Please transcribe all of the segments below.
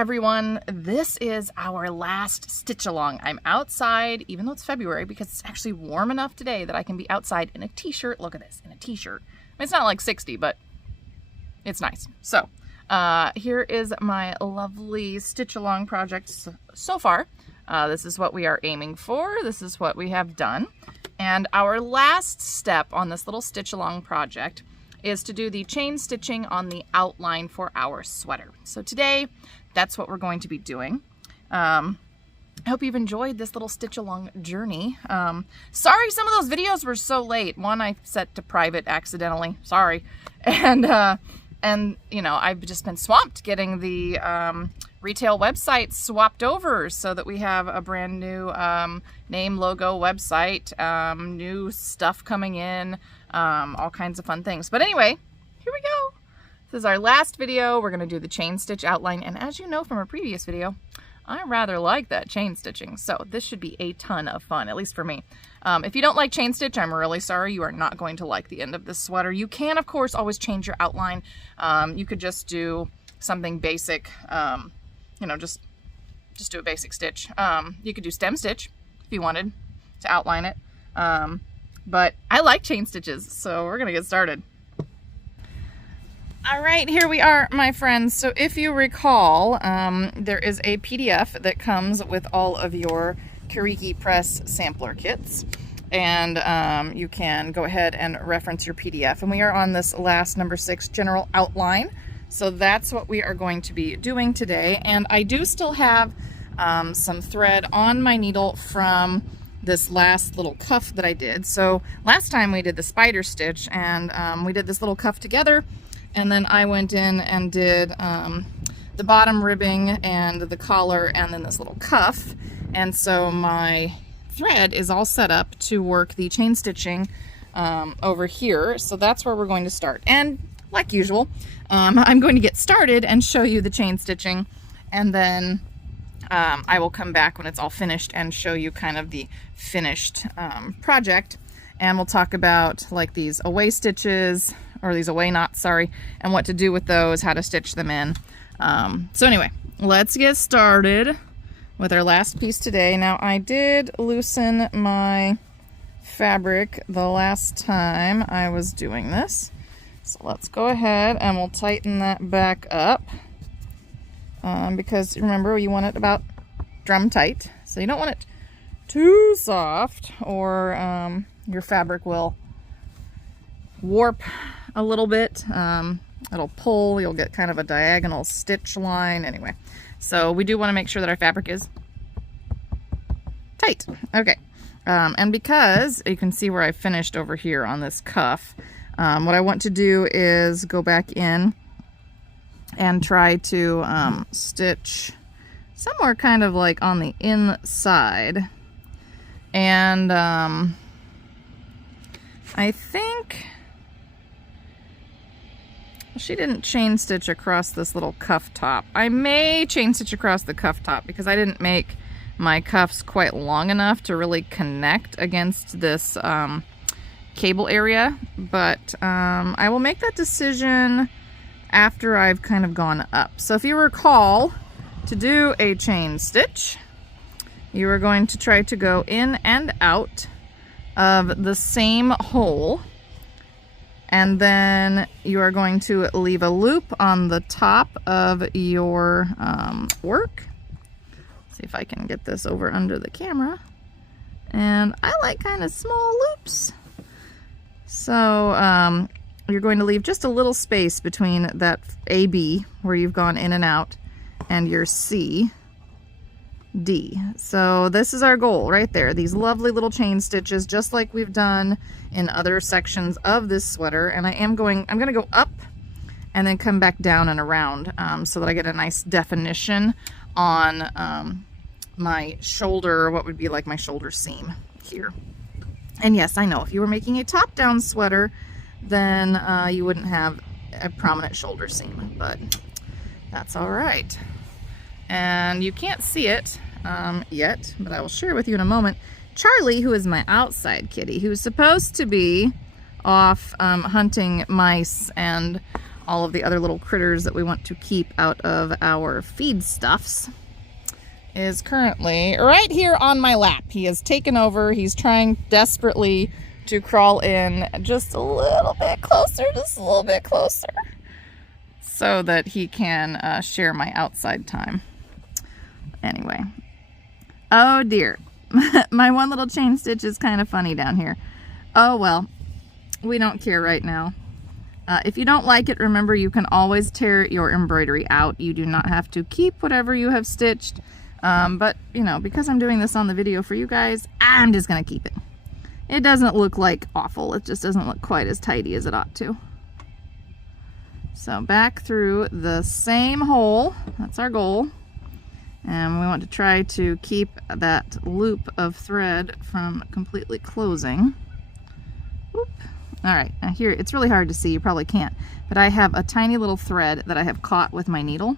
everyone. This is our last stitch along. I'm outside, even though it's February, because it's actually warm enough today that I can be outside in a t-shirt. Look at this, in a t-shirt. I mean, it's not like 60, but it's nice. So here is my lovely stitch along project so far. This is what we are aiming for. This is what we have done. And our last step on this little stitch along project is to do the chain stitching on the outline for our sweater. So today, that's what we're going to be doing. I hope you've enjoyed this little stitch along journey. Sorry some of those videos were so late. One I set to private accidentally, sorry. And you know, I've just been swamped getting the retail website swapped over so that we have a brand new name, logo, website, new stuff coming in, all kinds of fun things. But anyway, here we go. This is our last video. We're going to do the chain stitch outline. And as you know from a previous video, I rather like that chain stitching. So this should be a ton of fun, at least for me. If you don't like chain stitch, I'm really sorry. You are not going to like the end of this sweater. You can, of course, always change your outline. You could just do something basic, you know, just do a basic stitch. You could do stem stitch if you wanted to outline it. But I like chain stitches, so we're gonna get started. All right, here we are, my friends. So if you recall, there is a PDF that comes with all of your Kiriki press sampler kits. And you can go ahead and reference your PDF. And we are on this last number 6 general outline. So that's what we are going to be doing today. And I do still have some thread on my needle from this last little cuff that I did. So last time we did the spider stitch, and we did this little cuff together, and then I went in and did the bottom ribbing and the collar and then this little cuff. And so my thread is all set up to work the chain stitching over here. So that's where we're going to start. And like usual, I'm going to get started and show you the chain stitching, and then I will come back when it's all finished and show you kind of the finished project. And we'll talk about like these away stitches, or these away knots, sorry, and what to do with those, how to stitch them in. So anyway, let's get started with our last piece today. Now I did loosen my fabric the last time I was doing this. So let's go ahead and we'll tighten that back up. Because remember, you want it about drum tight, so you don't want it too soft, or your fabric will warp a little bit. It'll pull, you'll get kind of a diagonal stitch line. Anyway, so we do want to make sure that our fabric is tight. Okay, and because you can see where I finished over here on this cuff, what I want to do is go back in and try to stitch somewhere kind of like on the inside. And I think she didn't chain stitch across this little cuff top. I may chain stitch across the cuff top because I didn't make my cuffs quite long enough to really connect against this cable area. But I will make that decision after I've kind of gone up. So if you recall, to do a chain stitch, you are going to try to go in and out of the same hole, and then you are going to leave a loop on the top of your work. See if I can get this over under the camera. And I like kind of small loops. So you're going to leave just a little space between that AB, where you've gone in and out, and your C, D. So this is our goal right there. These lovely little chain stitches, just like we've done in other sections of this sweater. And I'm going to go up and then come back down and around, so that I get a nice definition on my shoulder, what would be like my shoulder seam here. And yes, I know if you were making a top-down sweater, then you wouldn't have a prominent shoulder seam, but that's all right. And you can't see it yet, but I will share with you in a moment. Charlie, who is my outside kitty, who's supposed to be off hunting mice and all of the other little critters that we want to keep out of our feed stuffs, is currently right here on my lap. He has taken over. He's trying desperately to crawl in just a little bit closer, so that he can share my outside time. Anyway. Oh dear. My one little chain stitch is kind of funny down here. Oh well. We don't care right now. If you don't like it, remember you can always tear your embroidery out. You do not have to keep whatever you have stitched. But, you know, because I'm doing this on the video for you guys, I'm just going to keep it. It doesn't look like awful. It just doesn't look quite as tidy as it ought to. So back through the same hole. That's our goal. And we want to try to keep that loop of thread from completely closing. Oop. All right, now here, it's really hard to see, you probably can't, but I have a tiny little thread that I have caught with my needle,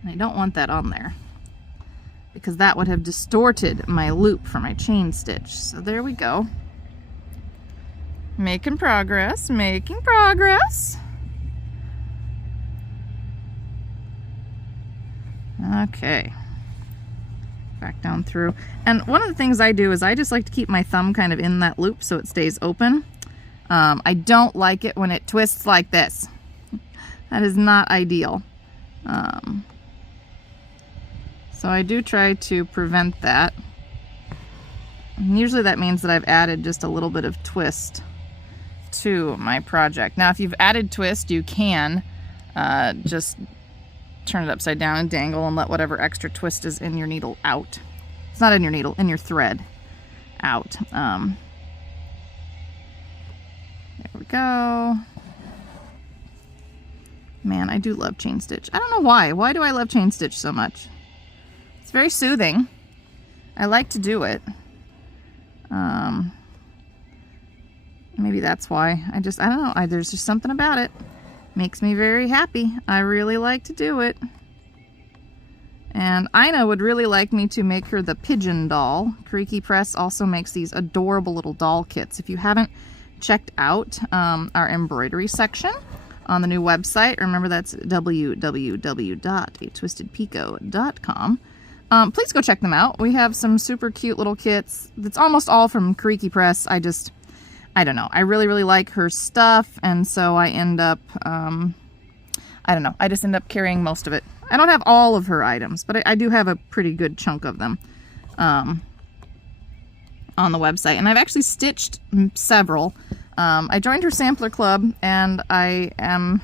and I don't want that on there, because that would have distorted my loop for my chain stitch. So there we go. Making progress, making progress. Okay. Back down through. And one of the things I do is I just like to keep my thumb kind of in that loop so it stays open. I don't like it when it twists like this. That is not ideal. So I do try to prevent that. And usually that means that I've added just a little bit of twist to my project. Now if you've added twist, you can just turn it upside down and dangle and let whatever extra twist is in your needle out. It's not in your needle, in your thread out. There we go. Man, I do love chain stitch. I don't know why. Why do I love chain stitch so much? It's very soothing. I like to do it. Maybe that's why. I don't know. There's just something about it. Makes me very happy. I really like to do it. And Ina would really like me to make her the pigeon doll. Kiriki Press also makes these adorable little doll kits. If you haven't checked out our embroidery section on the new website, remember that's www.atwistedpico.com. Please go check them out. We have some super cute little kits. That's almost all from Kiriki Press. I don't know. I really, really like her stuff, and so I end up, I don't know. I just end up carrying most of it. I don't have all of her items, but I do have a pretty good chunk of them on the website. And I've actually stitched several. I joined her sampler club, and I am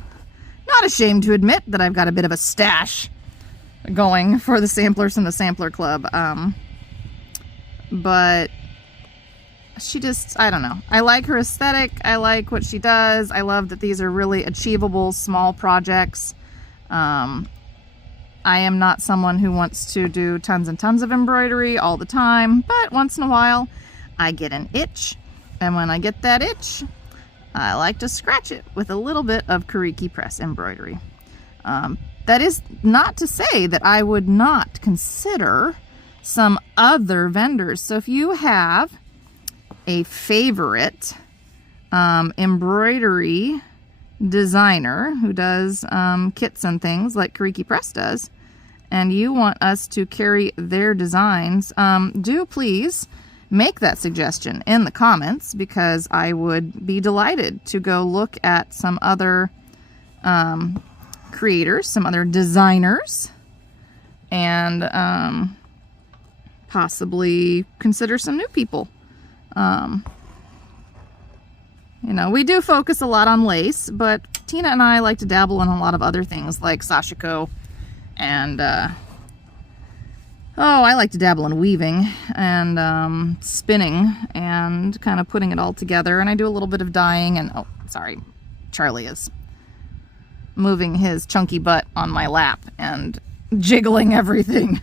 not ashamed to admit that I've got a bit of a stash going for the samplers in the sampler club. But she just, I don't know. I like her aesthetic. I like what she does. I love that these are really achievable small projects. I am not someone who wants to do tons and tons of embroidery all the time, but once in a while I get an itch, and when I get that itch, I like to scratch it with a little bit of Kiriki Press embroidery. That is not to say that I would not consider some other vendors. So if you have a favorite embroidery designer who does kits and things like Kiriki Press does, and you want us to carry their designs, do please make that suggestion in the comments, because I would be delighted to go look at some other creators, some other designers, and possibly consider some new people. You know, we do focus a lot on lace, but Tina and I like to dabble in a lot of other things like sashiko, and I like to dabble in weaving and spinning and kind of putting it all together. And I do a little bit of dyeing, and oh, sorry, Charlie is moving his chunky butt on my lap and jiggling everything.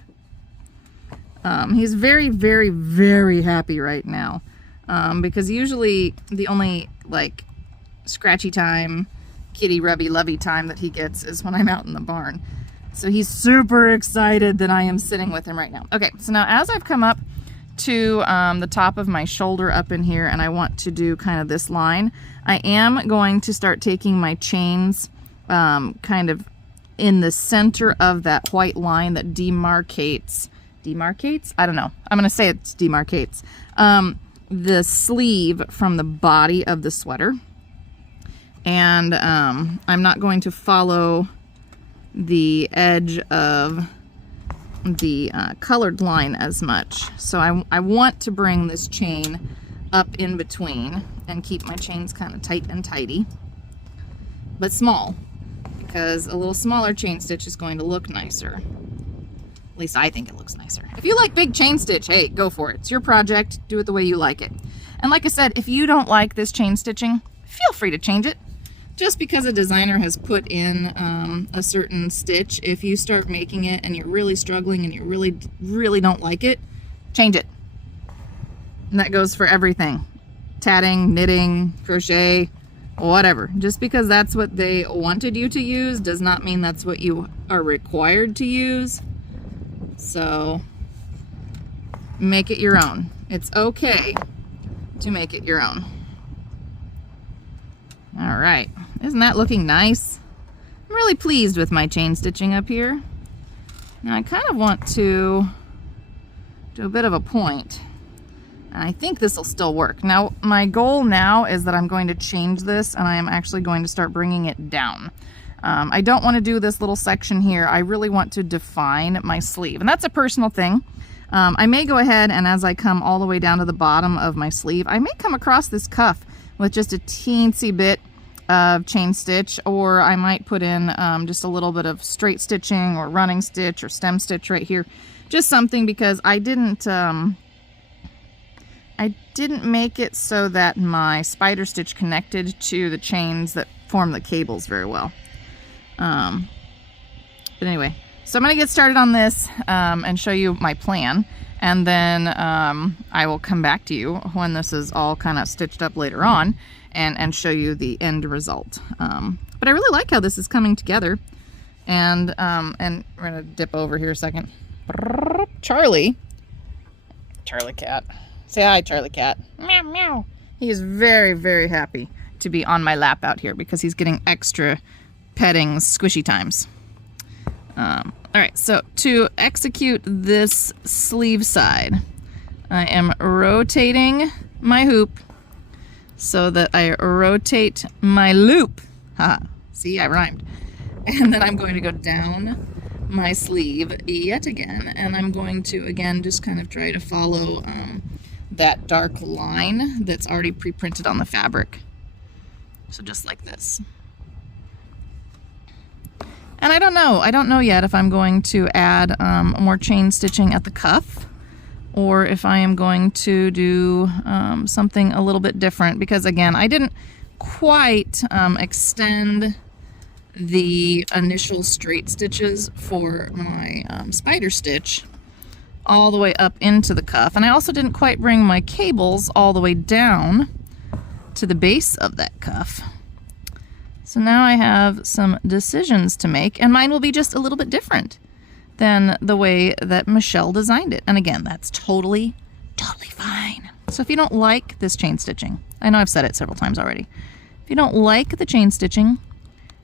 He's very, very, very happy right now. Because usually the only, like, scratchy time, kitty rubby lovey time that he gets is when I'm out in the barn. So he's super excited that I am sitting with him right now. Okay, so now as I've come up to the top of my shoulder up in here, and I want to do kind of this line, I am going to start taking my chains kind of in the center of that white line that demarcates, I don't know. I'm going to say it demarcates the sleeve from the body of the sweater. And I'm not going to follow the edge of the colored line as much. So I want to bring this chain up in between and keep my chains kind of tight and tidy, but small, because a little smaller chain stitch is going to look nicer. At least I think it looks nicer. If you like big chain stitch, hey, go for it. It's your project. Do it the way you like it. And like I said, if you don't like this chain stitching, feel free to change it. Just because a designer has put in a certain stitch, if you start making it and you're really struggling and you really don't like it, change it. And that goes for everything. Tatting, knitting, crochet, whatever. Just because that's what they wanted you to use does not mean that's what you are required to use. So make it your own. It's okay to make it your own. All right, isn't that looking nice? I'm really pleased with my chain stitching up here. Now I kind of want to do a bit of a point, and I think this will still work. Now my goal now is that I'm going to change this, and I am actually going to start bringing it down. I don't want to do this little section here. I really want to define my sleeve, and that's a personal thing. I may go ahead, and as I come all the way down to the bottom of my sleeve, I may come across this cuff with just a teensy bit of chain stitch, or I might put in just a little bit of straight stitching or running stitch or stem stitch right here. Just something, because I didn't make it so that my spider stitch connected to the chains that form the cables very well. But anyway, so I'm going to get started on this and show you my plan. And then I will come back to you when this is all kind of stitched up later on and show you the end result. But I really like how this is coming together. And we're going to dip over here a second. Charlie cat. Say hi, Charlie cat. Meow, meow. He is very, very happy to be on my lap out here because he's getting extra petting squishy times. All right, so to execute this sleeve side, I am rotating my hoop so that I rotate my loop. Haha, see, I rhymed. And then I'm going to go down my sleeve yet again, and I'm going to, again, just kind of try to follow that dark line that's already pre-printed on the fabric. So just like this. And I don't know yet if I'm going to add more chain stitching at the cuff, or if I am going to do something a little bit different, because again, I didn't quite extend the initial straight stitches for my spider stitch all the way up into the cuff, and I also didn't quite bring my cables all the way down to the base of that cuff. So now I have some decisions to make, and mine will be just a little bit different than the way that Michelle designed it. And again, that's totally fine. So if you don't like this chain stitching, I know I've said it several times already. If you don't like the chain stitching,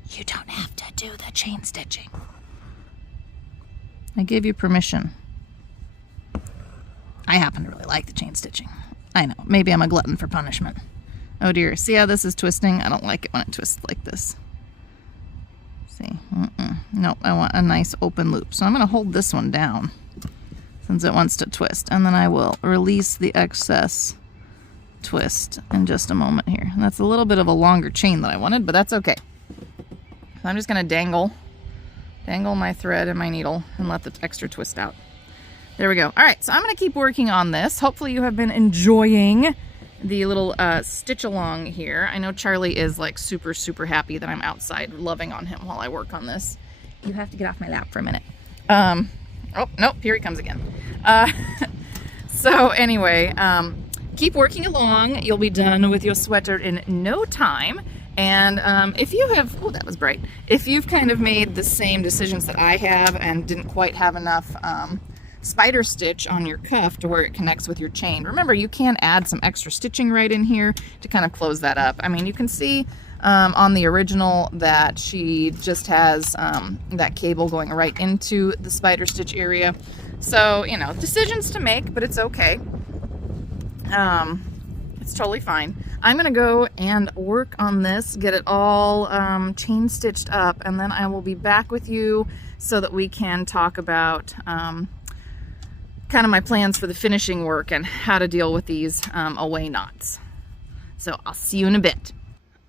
you don't have to do the chain stitching. I give you permission. I happen to really like the chain stitching. I know, maybe I'm a glutton for punishment. Oh dear, see how this is twisting? I don't like it when it twists like this. See, no, I want a nice open loop. So I'm gonna hold this one down since it wants to twist, and then I will release the excess twist in just a moment here. And that's a little bit of a longer chain than I wanted, but that's okay. So I'm just gonna dangle my thread and my needle and let the extra twist out. There we go. All right, so I'm gonna keep working on this. Hopefully you have been enjoying the little stitch along here. I know Charlie is like super happy that I'm outside loving on him while I work on this. You have to get off my lap for a minute. Oh, nope, here he comes again. So anyway, keep working along. You'll be done with your sweater in no time. And if you have, oh, that was bright. If you've kind of made the same decisions that I have and didn't quite have enough spider stitch on your cuff to where it connects with your chain, remember you can add some extra stitching right in here to kind of close that up. I mean, you can see on the original that she just has that cable going right into the spider stitch area. So, you know, decisions to make, but it's okay. It's totally fine. I'm gonna go and work on this, get it all chain stitched up, and then I will be back with you so that we can talk about kind of my plans for the finishing work and how to deal with these away knots. So I'll see you in a bit.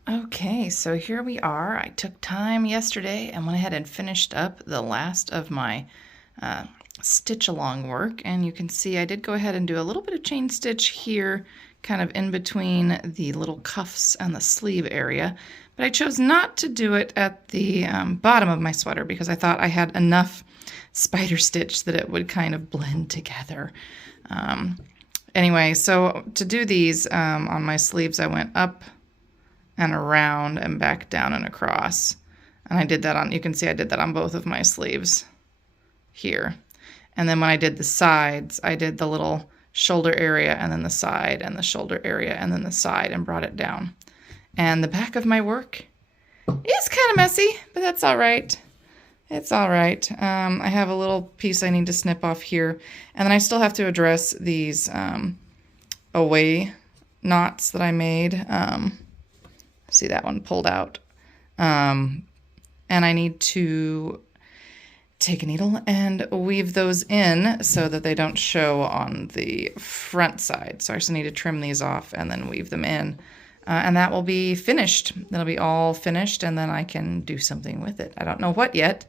Okay, so here we are. I took time yesterday and went ahead and finished up the last of my stitch along work, and you can see I did go ahead and do a little bit of chain stitch here, kind of in between the little cuffs and the sleeve area, but I chose not to do it at the bottom of my sweater because I thought I had enough spider stitch that it would kind of blend together. Anyway, so to do these on my sleeves, I went up and around and back down and across, and I did that on, you can see I did that on both of my sleeves here. And then when I did the sides, I did the little shoulder area and then the side and the shoulder area and then the side and brought it down. And the back of my work is kind of messy, but that's all right. It's all right. I have a little piece I need to snip off here, and then I still have to address these away knots that I made. See that one pulled out. And I need to take a needle and weave those in so that they don't show on the front side. So I just need to trim these off and then weave them in. And that will be finished. That'll be all finished, and then I can do something with it. I don't know what yet.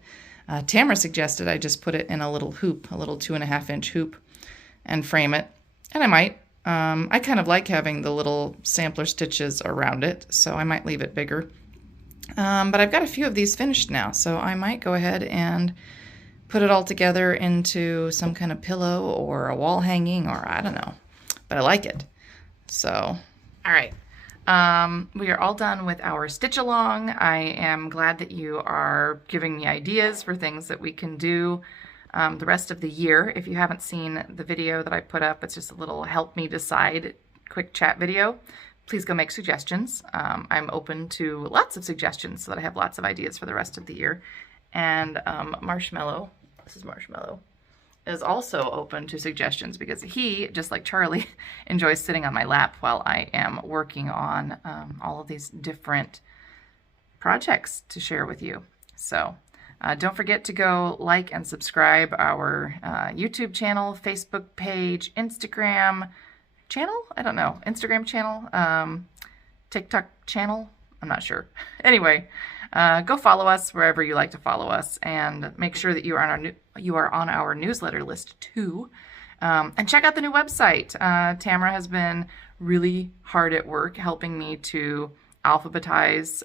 Tamara suggested I just put it in a little hoop, a little 2.5-inch hoop, and frame it. And I might. I kind of like having the little sampler stitches around it, so I might leave it bigger. But I've got a few of these finished now, so I might go ahead and put it all together into some kind of pillow or a wall hanging, or I don't know. But I like it. So, all right. We are all done with our stitch along. I am glad that you are giving me ideas for things that we can do the rest of the year. If you haven't seen the video that I put up, it's just a little help me decide quick chat video. Please go make suggestions. I'm open to lots of suggestions so that I have lots of ideas for the rest of the year. And Marshmallow, this is Marshmallow, is also open to suggestions because he, just like Charlie, enjoys sitting on my lap while I am working on all of these different projects to share with you. So don't forget to go like and subscribe our YouTube channel, Facebook page, Instagram channel? I don't know. Instagram channel, TikTok channel? I'm not sure. Anyway, go follow us wherever you like to follow us, and make sure that you are on our newsletter list too. And check out the new website. Tamara has been really hard at work helping me to alphabetize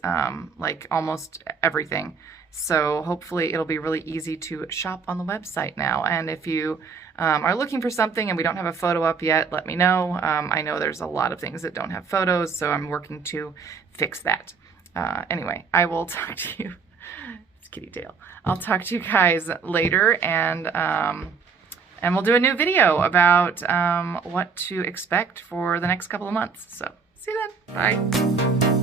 like almost everything. So hopefully it'll be really easy to shop on the website now. And if you are looking for something and we don't have a photo up yet, let me know. I know there's a lot of things that don't have photos, so I'm working to fix that. Anyway, I will talk to you. It's kitty tail. I'll talk to you guys later, and we'll do a new video about what to expect for the next couple of months. So see you then. Bye.